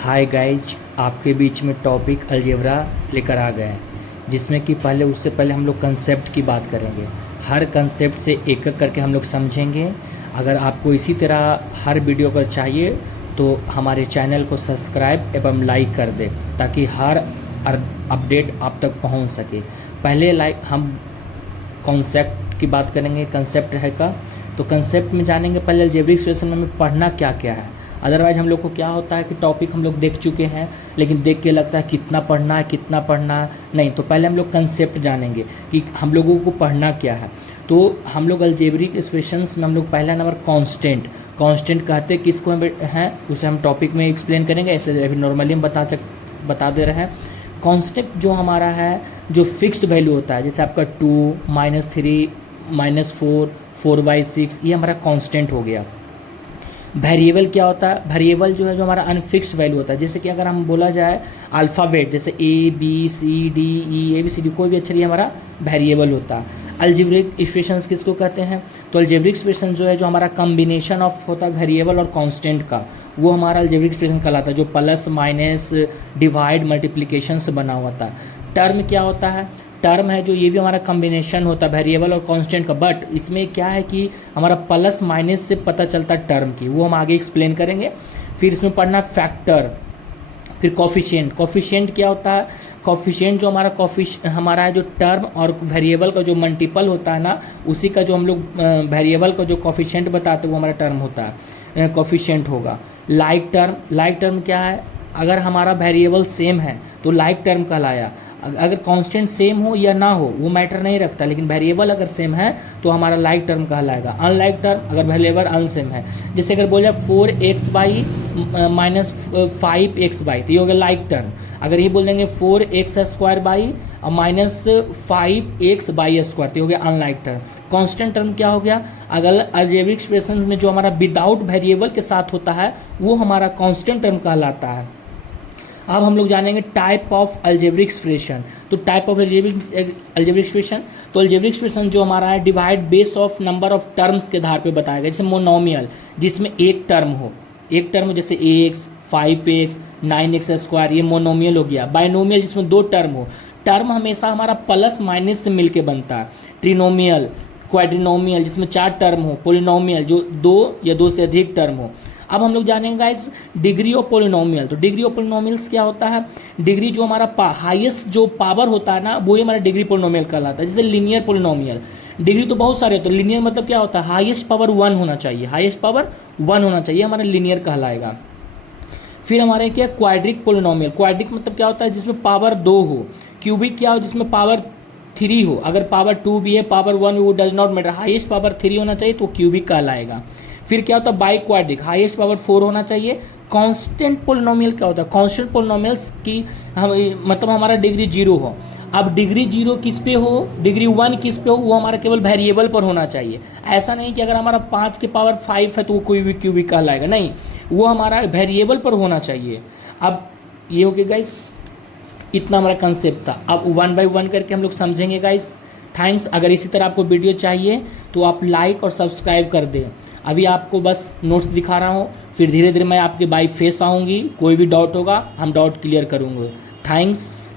Hi guys, आपके बीच में topic algebra लेकर आ गए हैं, जिसमें कि उससे पहले हम लोग कंसेप्ट की बात करेंगे। हर कंसेप्ट से एक एक करके हम लोग समझेंगे। अगर आपको इसी तरह हर वीडियो अगर चाहिए तो हमारे चैनल को सब्सक्राइब एवं लाइक कर दें, ताकि हर अपडेट आप तक पहुंच सके। पहले हम कॉन्सेप्ट की बात करेंगे। कंसेप्ट है का तो कंसेप्ट में जानेंगे पहले अलजेब्रिक एक्सप्रेशन में पढ़ना क्या क्या है। अदरवाइज हम लोग को क्या होता है कि टॉपिक हम लोग देख चुके हैं, लेकिन देख के लगता है कितना पढ़ना है नहीं। तो पहले हम लोग कंसेप्ट जानेंगे कि हम लोगों को पढ़ना क्या है। तो हम लोग अलजेब्रिक एक्सप्रेशंस में हम लोग पहला नंबर कांस्टेंट कहते किसको हैं, उसे हम टॉपिक में एक्सप्लेन करेंगे। ऐसे अभी नॉर्मली हम बता दे रहे हैं। कांस्टेंट जो हमारा है, जो फिक्स्ड वैल्यू होता है, जैसे आपका 2, -3, -4, 4/6, ये हमारा कांस्टेंट हो गया। वेरिएबल क्या होता है? वेरिएबल जो है जो हमारा अनफिक्स्ड वैल्यू होता है। जैसे कि अगर हम बोला जाए अल्फ़ाबेट, जैसे ABCDE ABCD, कोई भी अक्षर ये हमारा वेरिएबल होता है। अलजेब्रिक एक्सप्रेशंस किसको कहते हैं? तो अलजेब्रिक एक्सप्रेशन जो है जो हमारा कम्बिनेशन ऑफ होता है वेरिएबल और कांस्टेंट का, वो हमारा अलजेब्रिक एक्सप्रेशन कहलाता है, जो प्लस माइनस डिवाइड मल्टीप्लिकेशन से बना हुआ था। टर्म क्या होता है? टर्म है जो ये भी हमारा कम्बिनेशन होता है वेरिएबल और कांस्टेंट का, बट इसमें क्या है कि हमारा प्लस माइनस से पता चलता है टर्म की, वो हम आगे एक्सप्लेन करेंगे। फिर इसमें पढ़ना फैक्टर, फिर कॉफिशिएंट क्या होता है? कॉफिशिएंट जो हमारा है जो टर्म और वेरिएबल का जो मल्टीपल होता है ना, उसी का जो हम लोग वेरिएबल का जो कॉफिशिएंट बताते हैं वो हमारा टर्म होता है, कॉफिशिएंट होगा। लाइक टर्म क्या है? अगर हमारा वेरिएबल सेम है तो लाइक टर्म कहलाया। अगर कांस्टेंट सेम हो या ना हो वो मैटर नहीं रखता, लेकिन वेरिएबल अगर सेम है तो हमारा लाइक टर्म कहलाएगा। अनलाइक टर्म अगर वेरिएबल अनसेम है, जैसे अगर बोल जाए 4x/-5x/, तो ये हो गया लाइक टर्म। अगर ये बोल देंगे 4x² -5x/², तो ये हो गया अनलाइक टर्म। कांस्टेंट टर्म क्या हो गया? अगर अलजेब्रिक एक्सप्रेशन में जो हमारा विदाउट वेरिएबल के साथ होता है वो हमारा कांस्टेंट टर्म कहलाता है। अब हम लोग जानेंगे टाइप ऑफ अलजेब्रिक एक्सप्रेशन। तो टाइप ऑफ अलजेब्रिक एक्सप्रेशन, तो अलजेब्रिक एक्सप्रेशन जो हमारा है divide base of number of terms के आधार पे बताया गया। जैसे मोनोमियल, जिसमें एक टर्म हो जैसे x, 5x, 9x², ये मोनोमियल हो गया। बाइनोमियल जिसमें दो टर्म हो, टर्म हमेशा हमारा प्लस माइनस से मिलके बनता है। ट्रिनोमियल, क्वाड्रिनोमियल जिसमें 4 टर्म हो। पोलिनोमियल जो 2 या 2 से अधिक टर्म हो। अब हम लोग जानेंगे गाइस डिग्री ऑफ पोलिनोमियल। तो डिग्री ऑफ पोलिनोमियल्स क्या होता है? डिग्री जो हमारा हाईएस्ट जो पावर होता है ना, वो ही हमारा डिग्री पोलिनोमियल कहलाता है। जैसे लिनियर पोलिनोमियल, डिग्री तो बहुत सारे होते हैं, लिनियर मतलब क्या होता है? हाईएस्ट पावर 1 होना चाहिए, हमारा लिनियर कहलाएगा। फिर हमारे क्या क्वाड्रिक पोलिनोमियल। क्वाड्रिक मतलब क्या होता है? जिसमें पावर 2 हो। क्यूबिक क्या हो? जिसमें पावर 3 हो। अगर पावर 2 भी है, पावर 1 वो does not matter, highest power 3 होना चाहिए तो क्यूबिक कहलाएगा। फिर क्या होता है? बाई क्वाड्रिक, हाईएस्ट पावर 4 होना चाहिए। कांस्टेंट पोलिनोमियल क्या होता है? कांस्टेंट पोलिनोमियल्स की मतलब हमारा डिग्री 0 हो। अब डिग्री 0 किस पे हो, डिग्री 1 किस पे हो? वो हमारा केवल वेरिएबल पर होना चाहिए। ऐसा नहीं कि अगर हमारा 5 के पावर 5 है तो वो कोई भी क्यूबिक कहलाएगा, नहीं, वो हमारा वेरिएबल पर होना चाहिए। अब ये हो गया गाइस, इतना हमारा कंसेप्ट था। अब 1 बाय 1 करके हम लोग समझेंगे गाइस। थैंक्स। अगर इसी तरह आपको वीडियो चाहिए तो आप लाइक और सब्सक्राइब कर दें। अभी आपको बस नोट्स दिखा रहा हूँ, फिर धीरे धीरे मैं आपके बाई फेस आऊँगी। कोई भी डाउट होगा हम डाउट क्लियर करूँगा। थैंक्स।